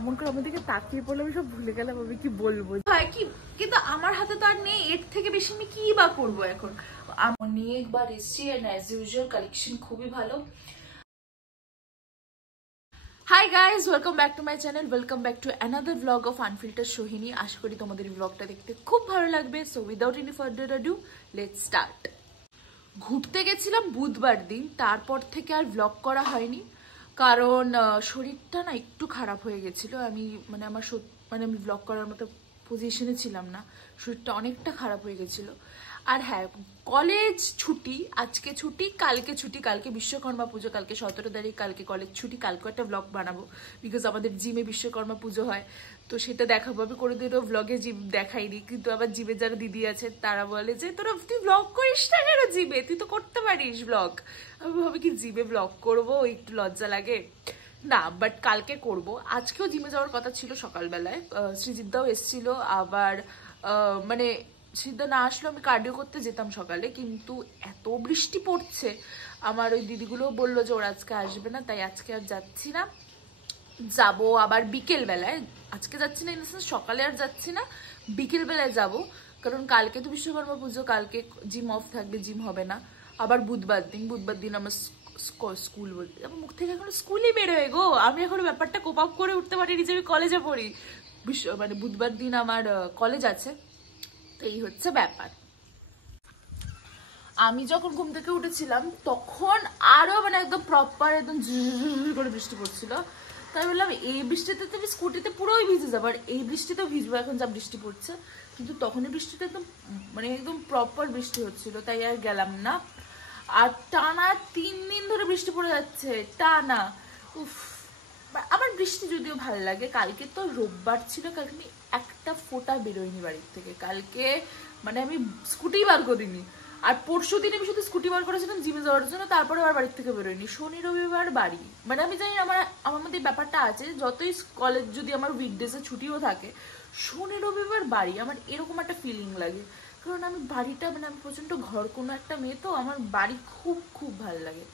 এমন করে আমাদেরকে তাকিয়ে পড়লে আমি সব ভুলে গেলাম আমি কি বলবো। হয় কি, কিন্তু আমার হাতে তো আর নেই, এর থেকে বেশি আমি কি বা করবো এখন। অনেকবার এসছি এন্ড অ্যাজ ইউজুয়াল কালেকশন খুবই ভালো। Hi guys, welcome back to my channel, welcome back to another blog of unfilter Sohini. আশা করি তোমাদের এই ব্লগটা দেখতে খুব ভালো লাগবে। So without any further ado let's start. ঘুরতে গেছিলাম বুধবার দিন, তারপর থেকে আর ব্লগ করা হয়নি, কারণ শরীরটা না একটু খারাপ হয়ে গেছিল। আমি আমি ব্লগ করার মতো পজিশনে ছিলাম না, শরীরটা অনেকটা খারাপ হয়ে গেছিলো। আর হ্যাঁ, কলেজ ছুটি, আজকে ছুটি, কালকে ছুটি, কালকে বিশ্বকর্মা পুজো, কালকে 17 তারিখ, কালকে কলেজ ছুটি। কালকে একটা ব্লগ বানাবো বিকজ আমাদের জিমে বিশ্বকর্মা পুজো হয়, তো সেটা দেখাবো। আমি কোনোদিনও ব্লগে জিম দেখাইনি, কিন্তু আবার জিমে যারা দিদি আছে তারা বলে যে তোরা তুই ব্লগ করিস না কেন জিমে, তুই তো করতে পারিস ব্লগ। আমি ভাবি কি জিমে ব্লগ করবো, একটু লজ্জা লাগে না, বাট কালকে করব। আজকেও জিমে যাওয়ার কথা ছিল সকালবেলায়, সৃজিতদাও এসেছিল। আবার মানে সিদ্ধা না আসলে আমি কার্ডিও করতে যেতাম সকালে, কিন্তু এত বৃষ্টি পড়ছে, আমার ওই দিদিগুলো বললো যে ওরা আজকে আসবে না, তাই আজকে আর যাচ্ছি না। যাব আবার বিকেল বেলায়, আজকে যাচ্ছি না, ইন দ্য সেন্স সকালে আর যাচ্ছি না, বিকেল বেলায় যাব, কারণ কালকে তো বিশ্বকর্মা পুজো, কালকে জিম অফ থাকবে, জিম হবে না। আবার বুধবার দিন আমার স্কুল, বলতে আমার মুখ থেকে এখনো স্কুলই বেরোয় গো, আমি এখনো ব্যাপারটা কোপ আপ করে উঠতে পারিনি যে আমি কলেজে পড়ি। বুধবার দিন আমার কলেজ আছে, তো এই হচ্ছে ব্যাপার। আমি যখন ঘুম থেকে উঠেছিলাম তখন আরো একদম প্রপার একদম ঝুর করে বৃষ্টি পড়ছিল, তাই বললাম এই বৃষ্টিতে তো আমি স্কুটিতে পুরোই ভিজে যাবো, আর এই বৃষ্টিতেও ভিজবো এখন যা বৃষ্টি পড়ছে। কিন্তু তখনই বৃষ্টিতে একদম প্রপার বৃষ্টি হচ্ছিল, তাই আর গেলাম না। আর টানা 3 দিন ধরে বৃষ্টি পড়ে যাচ্ছে, টানা। উফ, আমার বৃষ্টি যদিও ভালো লাগে। কালকে তো রোববার ছিল, কালকে আমি একটা ফোঁটা বেরোয়নি বাড়ির থেকে, কালকে আমি স্কুটি বার করিনি। আর পরশু দিন আমি শুধু স্কুটি বার করেছিলাম জিমে যাওয়ার জন্য, তারপরে আবার বাড়ির থেকে বেরোয়নি। শনি রবিবার বাড়ি, আমি জানি আমার মধ্যে ব্যাপারটা আছে, যতই কলেজ যদি আমার উইকডেজে ছুটিও থাকে, শনি রবিবার বাড়ি, আমার এরকম একটা ফিলিং লাগে। কারণ আমি বাড়িটা আমি প্রচন্ড ঘর কোনো একটা মেয়ে, তো আমার বাড়ি খুব খুব ভালো লাগে।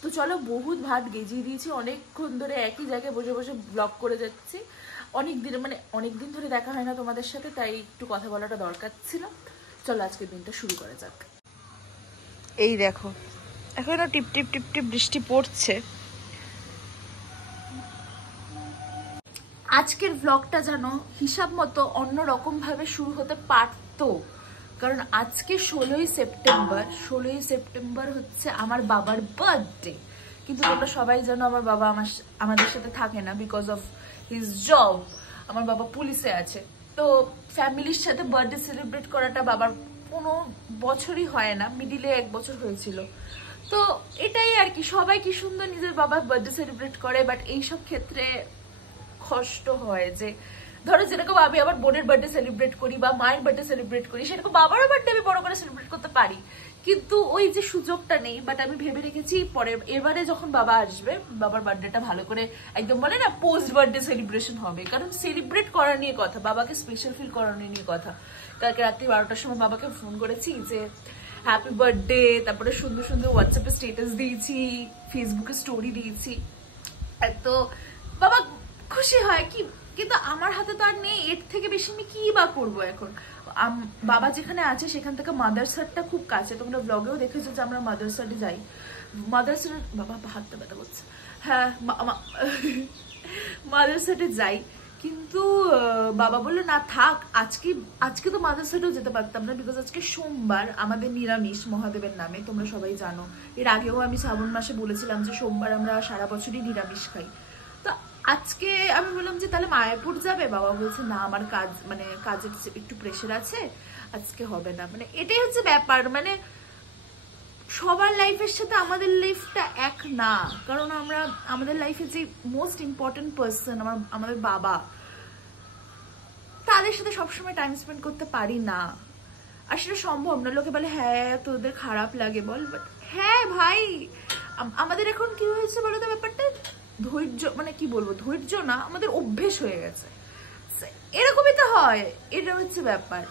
তো চলো, বহুত ভাত গেজিয়ে দিয়েছি, অনেকক্ষণ ধরে একই জায়গায় বসে বসে ব্লগ করে যাচ্ছি। অনেকদিন ধরে দেখা হয় না তোমাদের সাথে, তাই একটু কথা বলাটা দরকার ছিল। চলো আজকের দিনটা শুরু করা যাক। এই দেখো, এখনো টিপ টিপ টিপ টিপ বৃষ্টি পড়ছে। আজকের ব্লগটা যেন হিসাব মতো অন্যরকম ভাবে শুরু হতে পারতো, কারণ আজকে 16ই সেপ্টেম্বর হচ্ছে আমার বাবার বার্থডে। কিন্তু তোমরা সবাই জানো আমার বাবা আমাদের সাথে থাকে না, বিকজ অফ হিজ জব। আমার বাবা পুলিশে আছে, তো ফ্যামিলির সাথে বার্থডে সেলিব্রেট করাটা বাবার কোনো বছরই হয় না, মিডিলে 1 বছর হয়েছিল। তো এটাই আর কি, সবাই কি সুন্দর নিজের বাবার বার্থডে সেলিব্রেট করে, বাট এইসব ক্ষেত্রে কষ্ট হয় যে ধরো যেরকম আমি আমার বোনের বার্থডে সেলিব্রেট করি বা মায়ের বার্থডে সেলিব্রেট করি, সেরকম বাবারও বার্থডে আমি বড় করে সেলিব্রেট করতে পারি, কিন্তু ওই যে সুযোগটা নেই। বাট আমি ভেবে রেখেছি এবারে যখন বাবা আসবে, বাবার বার্থডেটা ভালো করে একদম বলে না পোস্ট বার্থডে সেলিব্রেশন হবে, কারণ সেলিব্রেট করা নিয়ে কথা, বাবাকে স্পেশাল ফিল করানো নিয়ে কথা। কালকে রাত্রি 12টার সময় বাবাকে ফোন করেছি যে হ্যাপি বার্থডে, তারপরে সুন্দর সুন্দর হোয়াটসঅ্যাপে স্টেটাস দিয়েছি, ফেসবুকে স্টোরি দিয়েছি, তো বাবা খুশি হয় কি। কিন্তু আমার হাতে তো আর নেই, এর থেকে বেশি আমি কি বা করবো এখন। বাবা যেখানে আছে সেখান থেকে মাদারসারটা খুব কাছে, তোমরা ব্লগেও দেখেছো যে আমরা মাদারসারে যাই। মাদারসার বাবা হাতটা ব্যথা করছে, হ্যাঁ মাদারসারে যাই, কিন্তু বাবা বললো না থাক, আজকে তো মাদারসারেও যেতে পারতাম না, বিকজ আজকে সোমবার, আমাদের নিরামিষ মহাদেবের নামে, তোমরা সবাই জানো। এর আগেও আমি শ্রাবণ মাসে বলেছিলাম যে সোমবার আমরা সারা বছরই নিরামিষ খাই। তো আজকে আমি বললাম যে তাহলে মায়াপুর যাবে, বাবা বলছে না আমার কাজের একটু প্রেশার আছে, আজকে হবে না। এটাই হচ্ছে ব্যাপার, সবার লাইফের সাথে আমাদের লাইফটা এক না, কারণ আমাদের লাইফে যে মোস্ট ইম্পর্টেন্ট পার্সন আমাদের বাবা, তাদের সাথে সবসময় টাইম স্পেন্ড করতে পারি না, আর সেটা সম্ভব না। লোকে বলে হ্যাঁ তোদের খারাপ লাগে বল, বাট হ্যাঁ ভাই, আমাদের এখন কি হয়েছে বলো তো ব্যাপারটা, ধৈর্য কি বলবো, ধৈর্য না, আমাদের অভ্যেস হয়ে গেছে, এরকমই তো হয়, এটা হচ্ছে ব্যাপার।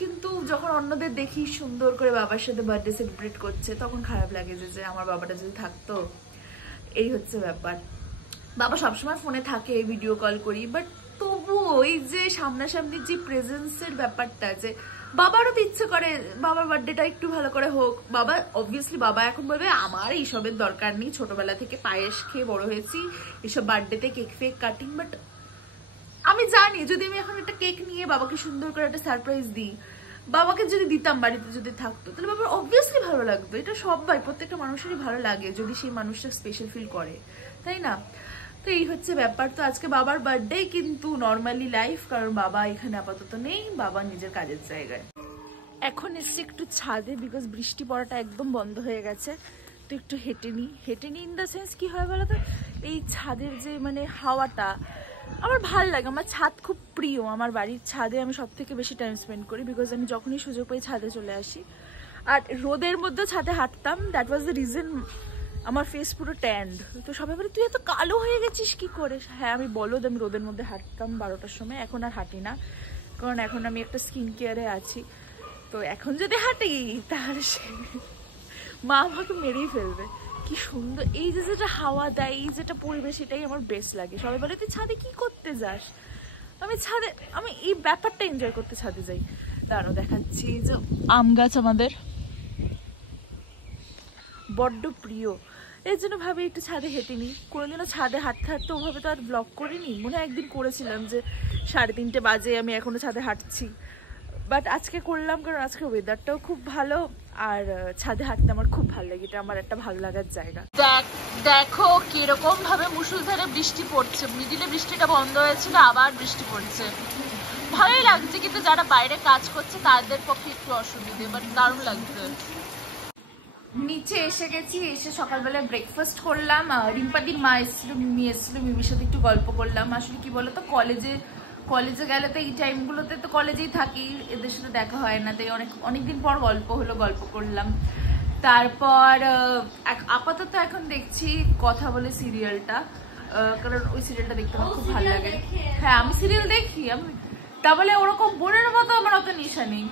কিন্তু যখন অন্যদের দেখি সুন্দর করে বাবার সাথে বার্থডে সেলিব্রেট করছে, তখন খারাপ লাগে যে আমার বাবাটা যদি থাকতো, এই হচ্ছে ব্যাপার। বাবা সবসময় ফোনে থাকে, ভিডিও কল করি, বাট তবু ওই যে সামনাসামনি যে প্রেজেন্সের ব্যাপারটা, যে বাবারও তো ইচ্ছে করে বাবার বার্থডেটা একটু ভালো করে হোক। বাবা অবভিয়াসলি বাবা এখন বলবে আমার এইসবের দরকার নেই, ছোটবেলা থেকে পায়েস খেয়ে বড় হয়েছি, এসব বার্থডেতে কেক ফেক কাটিং। বাট আমি জানি যদি আমি এখন একটা কেক নিয়ে বাবাকে সুন্দর করে একটা সারপ্রাইজ দিই, বাবাকে যদি দিতাম বাড়িতে যদি থাকতো, তাহলে বাবার অবভিয়াসলি ভালো লাগতো। এটা সবাই, প্রত্যেকটা মানুষেরই ভালো লাগে যদি সেই মানুষটা স্পেশাল ফিল করে, তাই না? তো এই হচ্ছে ব্যাপার। তো আজকে বাবার বার্থডে, কিন্তু নর্মালি লাইফ, কারণ বাবা এখানে আপাতত নেই, বাবা নিজের কাজের জায়গায়। এখন এসছি একটু ছাদে, বিকজ বৃষ্টি পড়াটা একদম বন্ধ হয়ে গেছে। তো একটু হেঁটে নিই ইন দ্য সেন্স কি হয় বলতো, এই ছাদের যে মানে হাওয়াটা আমার ভাল লাগে। আমার ছাদ খুব প্রিয়, আমার বাড়ির ছাদে আমি সব থেকে বেশি টাইম স্পেন্ড করি, বিকজ আমি যখনই সুযোগ পাই ছাদে চলে আসি। আর রোদের মধ্যে ছাদে হাঁটতাম, দ্যাট ওয়াজ দ্য রিজন আমার ফেস পুরো ট্যান্ড। তো সবাই বলে তুই এত কালো হয়ে গেছিস কি করে? হ্যাঁ আমি বলদ, আমি রোদের মধ্যে হাঁটতাম 12টার সময়, এখন আর হাঁটি না, কারণ এখন আমি একটা স্কিন কেয়ারে আছি। তো এখন যদি হাঁটি তাহলে মা আমাকে মেরেই ফেলবে। কি সুন্দর এই যে যেটা হাওয়া দেয়, এই যেটা পরিবেশ, এটাই আমার বেস্ট লাগে। সবাই বলে তুই ছাদে কি করতে যাস? আমি এই ব্যাপারটা এনজয় করতে ছাদে যাই। দাঁড়াও দেখাচ্ছি, যে আম গাছ আমাদের বড্ড প্রিয়, এর জন্য ভাবি একটু ছাদে হেঁটে নিই। কোনোদিনও ছাদে হাঁটতে হাঁটতে ওভাবে তো আর ব্লগ করিনি, মনে হয় একদিন করেছিলাম যে 3:30 বাজে আমি এখনো ছাদে হাঁটছি, বাট আজকে করলাম কারণ আজকে ওয়েদারটাও খুব ভালো, আর ছাদে হাঁটতে আমার খুব ভালো লাগে, এটা আমার একটা ভালো লাগার জায়গা। দেখো কিরকম ভাবে মুষলধারে বৃষ্টি পড়ছে, মিডিলে বৃষ্টিটা বন্ধ হয়েছিল, আবার বৃষ্টি পড়ছে, ভালোই লাগছে। কিন্তু যারা বাইরে কাজ করছে তাদের পক্ষে একটু অসুবিধে, বাট দারুণ লাগছে। নিচে এসে গেছি, এসে সকালবেলায় ব্রেকফাস্ট করলাম। রিম্পাদির মা এসেছিল, মিমি এসেছিল, মিমির সাথে একটু গল্প করলাম। আসলে কি বলতো, কলেজে গেলে তো এই টাইমগুলোতে তো কলেজেই থাকি, এদের সাথে দেখা হয় না, তাই অনেকদিন পর গল্প করলাম। তারপর আপাতত এখন দেখছি কথা বলে সিরিয়ালটা, কারণ ওই সিরিয়ালটা দেখতে আমার খুব ভালো লাগে। হ্যাঁ আমি সিরিয়াল দেখি, তা বলে ওরকম বোনের মতো আমার অত নেশা নেই।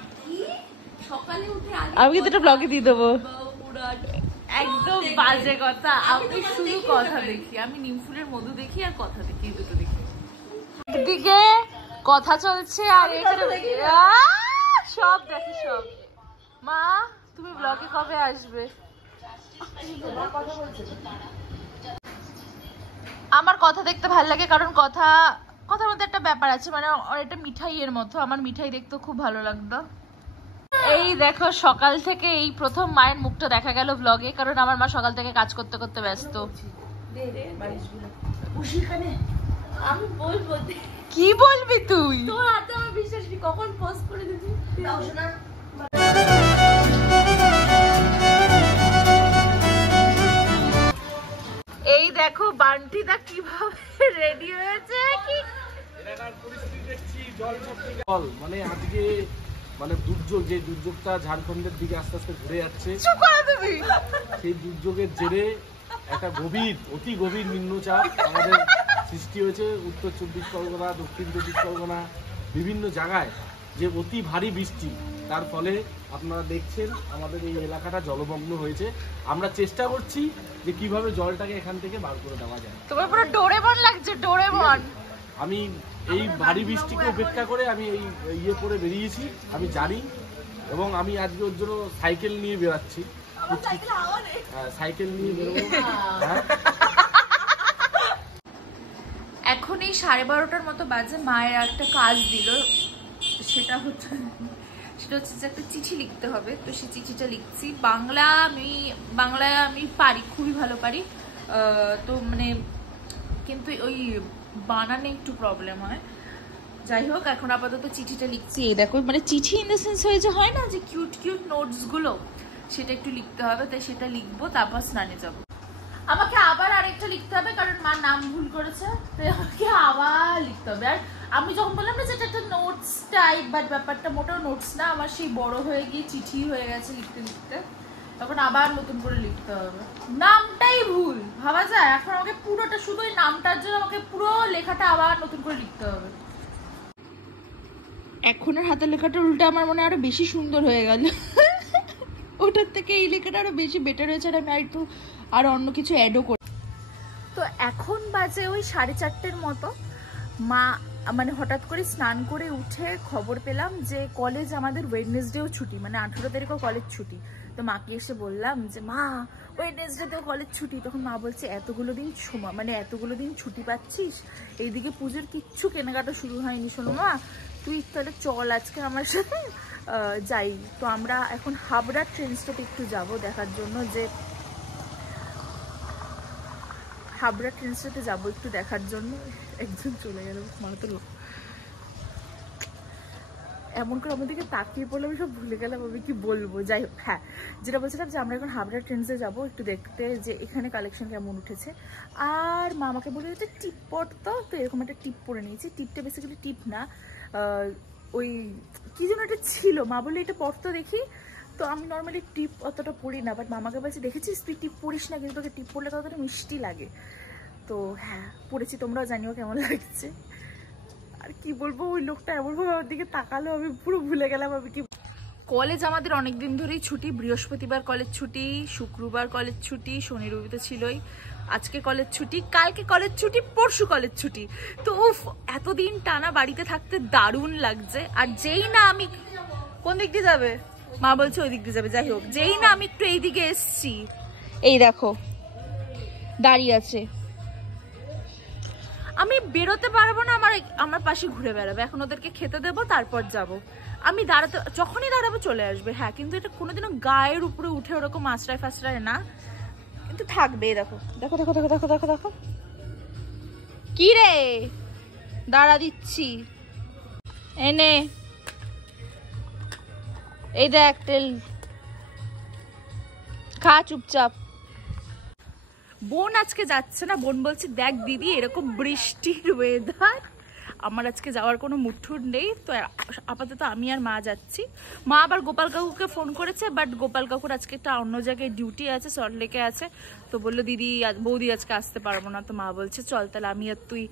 আমি কিন্তু এটা ব্লগে দিয়ে দেবো, একদম বাজে কথা। আমি শুধু কথা দেখি, আমি নিমফুলের মধু দেখি আর কথা দেখি, এই দুটো দেখি। একদিকে কথা চলছে আর এখানে সব দেখি সব। মা তুমি ব্লগে কবে আসবে? আমার কথা দেখতে ভাল লাগে, কারণ কথার মধ্যে একটা ব্যাপার আছে, মানে এটা মিঠাইয়ের মতো। আমার মিঠাই দেখতে খুব ভালো লাগতো। এই দেখো সকাল থেকে এই প্রথম মায়ের মুখটা দেখা গেল ব্লগে, কারণ আমার মা সকাল থেকে কাজ করতে করতে ব্যস্ত। আমি বলবো, কি বলবি তুই? তোর হাতে আমার বিশ্বাস নেই, কখন পোস্ট করে দিবি? এই দেখো বান্টিদা কিভাবে রেডি হয়েছে, কি এলাকার পরিস্থিতি দেখছি। জল মানে আজকে মানে দুর্যোগ, যে দুর্যোগটা ঝাড়খণ্ডের দিকে আস্তে আস্তে ঘুরে যাচ্ছে, সেই দুর্যোগের জেরে একটা অতি গভীর নিম্নচাপ আমাদের সৃষ্টি হয়েছে। উত্তর 24 পরগনা, দক্ষিণ 24 পরগনা, বিভিন্ন জায়গায় যে অতি ভারী বৃষ্টি, তার ফলে আপনারা দেখছেন আমাদের এই এলাকাটা জলমগ্ন হয়েছে। আমরা চেষ্টা করছি যে কিভাবে জলটাকে এখান থেকে বার করে দেওয়া যায়। তোমার পুরো ডোরেমন লাগছে, ডোরেমন। আমি এই ভারী বৃষ্টিকে উপেক্ষা করে আমি এই ইয়ে করে বেরিয়েছি, আমি জানি, এবং আমি আজকে ওর জন্য সাইকেল নিয়ে বেরাচ্ছি। সাইকেল নিয়ে বেরোবো। এখন এই 12:30 মতো বাজে, মায়ের একটা কাজ দিল, সেটা হচ্ছে যে একটা চিঠি লিখতে হবে। তো সেই চিঠিটা লিখছি। বাংলায় আমি পারি, খুবই ভালো পারি, তো মানে কিন্তু ওই বানানে একটু প্রবলেম হয়। যাই হোক, এখন আপাতত চিঠিটা লিখছি। এই দেখো, মানে চিঠি ইন দ্য সেন্স হয়ে যে হয় না যে কিউট নোটস গুলো, সেটা একটু লিখতে হবে। তাই সেটা লিখবো, তারপর স্নানে যাব। আমাকে আবার আরেকটা লিখতে হবে, কারণ মা নাম ভুল করেছে, তাই আমাকে আবার লিখতে হবে। আর আমি যখন বললাম না যেটা একটা নোটস টাইপ, বাট ব্যাপারটা মোটেও নোটস না, আমার সেই বড় হয়ে গিয়ে চিঠি হয়ে গেছে লিখতে, তখন আবার নতুন করে লিখতে হবে। নামটাই ভুল, ভাবা যায়। এখন আমাকে পুরোটা, শুধু ওই নামটার জন্য আমাকে পুরো লেখাটা আবার নতুন করে লিখতে হবে। এখনের হাতের লেখাটা উল্টা আমার মনে আরো বেশি সুন্দর হয়ে গেল, ওটার থেকে এই লেখাটা আরো বেশি বেটার হয়েছে। আর আমি আর অন্য কিছু অ্যাডও করি। তো এখন বাজে ওই 4:30 মতো। মা মানে হঠাৎ করে স্নান করে উঠে খবর পেলাম যে কলেজ আমাদের ওয়েডনেসডেও ছুটি, মানে 18 তারিখও কলেজ ছুটি। তো মাকে এসে বললাম যে মা ওয়েডনেসডেতেও কলেজ ছুটি। তখন মা বলছে এতগুলো দিন ছুটি পাচ্ছিস, এইদিকে পুজোর কিচ্ছু কেনাকাটা শুরু হয়নি। শোনো মা, তুই তাহলে চল আজকে আমার সাথে যাই। তো আমরা এখন হাবড়া ট্রেন স্টেশনে একটু যাবো দেখার জন্য, যে হাবড়া ট্রেন স্টেশনে যাবো একটু দেখার জন্য। একজন চলে গেল, মা তো এমন করে আমাদেরকে তাকিয়ে পড়লে আমি সব ভুলে গেলাম আমি কি বলবো। যাই হোক, হ্যাঁ যেটা বলছিলাম যে আমরা এখন হাবড়া ট্রেন্সে যাবো একটু দেখতে যে এখানে কালেকশন কেমন উঠেছে। আর মা আমাকে বলে যে টিপ পরতো, তো এরকম একটা টিপ পরে নিয়েছি। টিপটা বেসিক্যালি টিপ না, ওই কি যেন একটা ছিল, মা বলে এটা পরতো দেখি। তো আমি নর্মালি টিপ অতটা পরি না, বাট মামাকে বলছি দেখেছিস তুই টিপ পরিস না, কিন্তু তোকে টিপ পরলে ততটা মিষ্টি লাগে। তো হ্যাঁ পরেছি, তোমরাও জানিও কেমন লাগছে। আর কি বলবো, ওই লোকটা এমনভাবে আমার দিকে তাকালো আমি পুরো ভুলে গেলাম আমি কি। কলেজ আমাদের অনেকদিন ধরেই ছুটি, বৃহস্পতিবার কলেজ ছুটি, শুক্রবার কলেজ ছুটি, শনি রবি তো ছিলই, আজকে কলেজ ছুটি, কালকে কলেজ ছুটি, পরশু কলেজ ছুটি। তো উফ, এতদিন টানা বাড়িতে থাকতে দারুণ লাগছে। আর যেই না আমি, কোন দিক দিয়ে যাবে মা বলছে ওই দিক দিয়ে যাবে, যাই হোক যেই না আমি একটু এইদিকে এসছি, এই দেখো দাঁড়িয়ে আছে। আমি বেরোতে পারবো না, আমার পাশে ঘুরে বেড়াবে। এখন ওদেরকে খেতে দেবো, তারপর যাব। আমি যখনই দাঁড়াবো চলে আসবে। হ্যাঁ কিন্তু এটা কোনোদিনও গায়ের উপরে উঠে ওরকম আশ্রয় ফাশ্রয় না, কিন্তু থাকবে। দেখো দেখো দেখো দেখো দেখো দেখো দেখো, কি রে দাঁড়া দিচ্ছি, এনে এই দেখ তেল খা চুপচাপ। বোন আজকে যাচ্ছে না, বোন বলছে দেখ দিদি এরকম বৃষ্টির ওয়েদার, আমার আজকে যাওয়ার কোনো মুঠুর নেই। তো আপাতত আমি আর মা যাচ্ছি। মা আবার গোপাল কাকুকে ফোন করেছে, বাট গোপাল কাকুর আজকে একটা অন্য জায়গায় ডিউটি আছে, সল্টলেকে আছে। তো বললো দিদি বৌদি আজকে আসতে পারবো না। তো মা বলছে চল তাহলে আমি আর তুই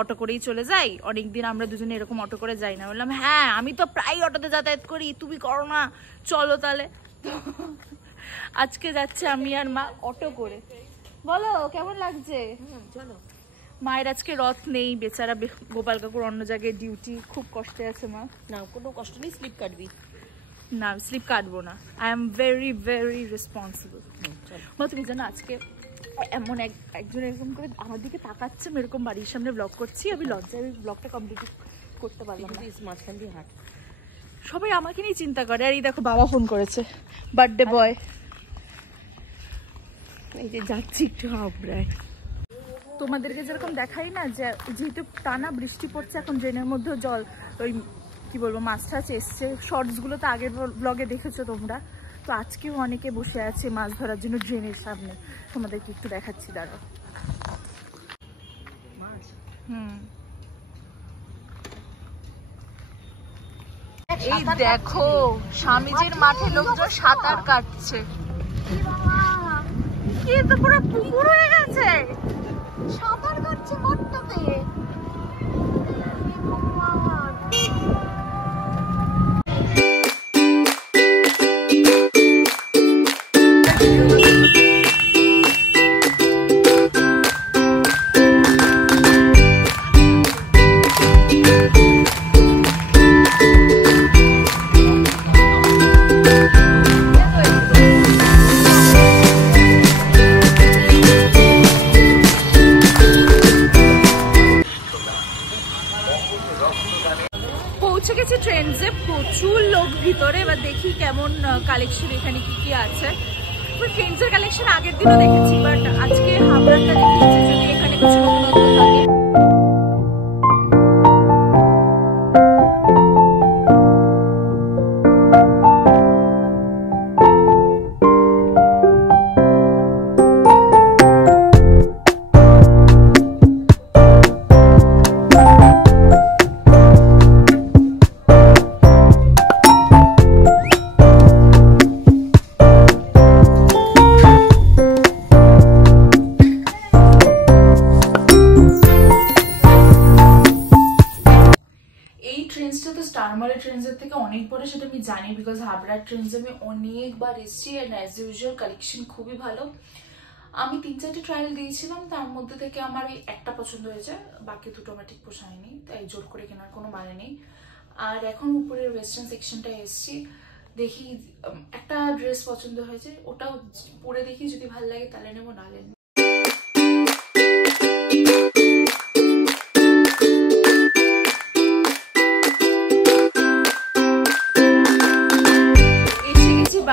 অটো করেই চলে যাই, অনেকদিন আমরা দুজনে এরকম অটো করে যাই না। বললাম হ্যাঁ আমি তো প্রায় অটোতে যাতায়াত করি, তুমি করো না, চলো তাহলে। তো আজকে যাচ্ছে আমি আর মা অটো করে। বলো কেমন লাগছে? চলো। মায়ের আজকে রথ নেই, বেচারা গোপাল কাকুর অন্য জায়গায় ডিউটি, খুব কষ্টে আছে মা। না কোনো কষ্ট নেই, স্লিপ কাটবি না, স্লিপ কাটবো না, I am very very responsible. মা তুমি জানো আজকে এমন একজন এরকম করে আমার দিকে তাকাচ্ছে, আমি এরকম বাড়ির সামনে ব্লগ করছি, আমি লজ্জায় ব্লগটা কমপ্লিট করতে পারলাম না। মাঝখান দিয়ে হাঁট, সবাই আমাকে নিয়ে চিন্তা করে। আর এই দেখো বাবা ফোন করেছে, বার্থডে বয়। এই যে যাচ্ছি একটু হাবড়ায়। তোমাদেরকে যেরকম দেখাই না, যে যেহেতু টানা বৃষ্টি পড়ছে এখন ড্রেনের মধ্যেও জল, ওই কি বলবো মাছ টাছ এসছে। শর্টসগুলো তো আগের ব্লগে দেখেছো তোমরা। তো আজকেও অনেকে বসে আছে মাছ ধরার জন্য ড্রেনের সামনে, তোমাদেরকে একটু দেখাচ্ছি দাঁড়াও। এই দেখো স্বামীজির মাঠে লোকজন সাঁতার কাটছে, কি তো পুরো পুকুর হয়ে গেছে, সাঁতার কাটছে মাঠটাতে। পৌঁছে গেছি ট্রেন্ডসে, প্রচুর লোক ভিতরে। এবার দেখি কেমন কালেকশন এখানে কি কি আছে। ট্রেন্ডসের কালেকশন আগের দিনও দেখেছি, বাট আজকে হাবড়াটা দেখেছি, যদি এখানে কিছু নতুনত্ব থাকে। ট্রেন্সের থেকে অনেক বড়, সেটা আমি জানি, বিকজ হাবড়া ট্রেন্সে আমি অনেকবার এসেছি। অ্যান্ড অ্যাজ ইউজুয়াল কালেকশন খুবই ভালো। আমি 3-4টে ট্রায়াল দিয়েছিলাম, তার মধ্যে থেকে আমার এই একটা পছন্দ হয়েছে, বাকি দুটো আমার ঠিক পোষায়নি, তাই জোর করে কেনার কোনো মানে নেই। আর এখন উপরের ওয়েস্টার্ন সেকশনটায় এসেছি, দেখি একটা ড্রেস পছন্দ হয়েছে, ওটাও পরে দেখি, যদি ভালো লাগে তাহলে নেবো, নাহলে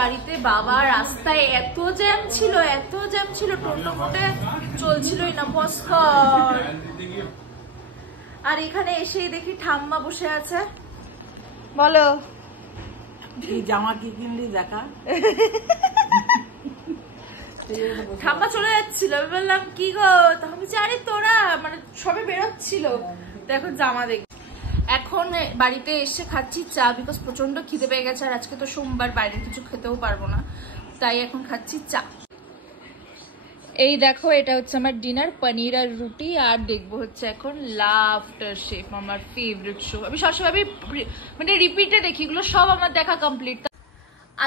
বাড়িতে। বাবা রাস্তায় এত জ্যাম ছিল, টোটো মোটে চলছিলই না, পস্কর। আর এখানে এসেই দেখি ঠাম্মা বসে আছে। বলো এই জামা কি কিনলি দেখা। ঠাম্মা চলে যাচ্ছিল, আমি বললাম কি গো, তখন বলছি আরে তোরা, মানে সবে বেরোচ্ছিল, তো এখন জামা দেখ। এখন বাড়িতে এসে খাচ্ছি চা, বিকজ প্রচন্ড খিদে পেয়ে গেছে, আর আজকে তো সোমবার, বাইরে কিছু খেতেও পারবো না, তাই এখন খাচ্ছি চা। এই দেখো, এটা হচ্ছে আমার ডিনার, পনির আর রুটি, আর দেখবো হচ্ছে এখন লাফটার শেফ, আমার ফেভারিট শো। আমি সবসময় মানে রিপিটে দেখি, এগুলো সব আমার দেখা কমপ্লিট।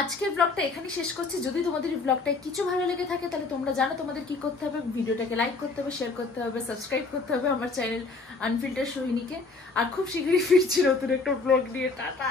আজকের ব্লগটা এখানেই শেষ করছি। যদি তোমাদের এই ব্লগটায় কিছু ভালো লেগে থাকে, তাহলে তোমরা জানো তোমাদের কি করতে হবে, ভিডিওটাকে লাইক করতে হবে, শেয়ার করতে হবে, সাবস্ক্রাইব করতে হবে আমার চ্যানেল আনফিল্টার সোহিনীকে। আর খুব শীঘ্রই ফিরছি নতুন একটা ব্লগ নিয়ে। টাটা।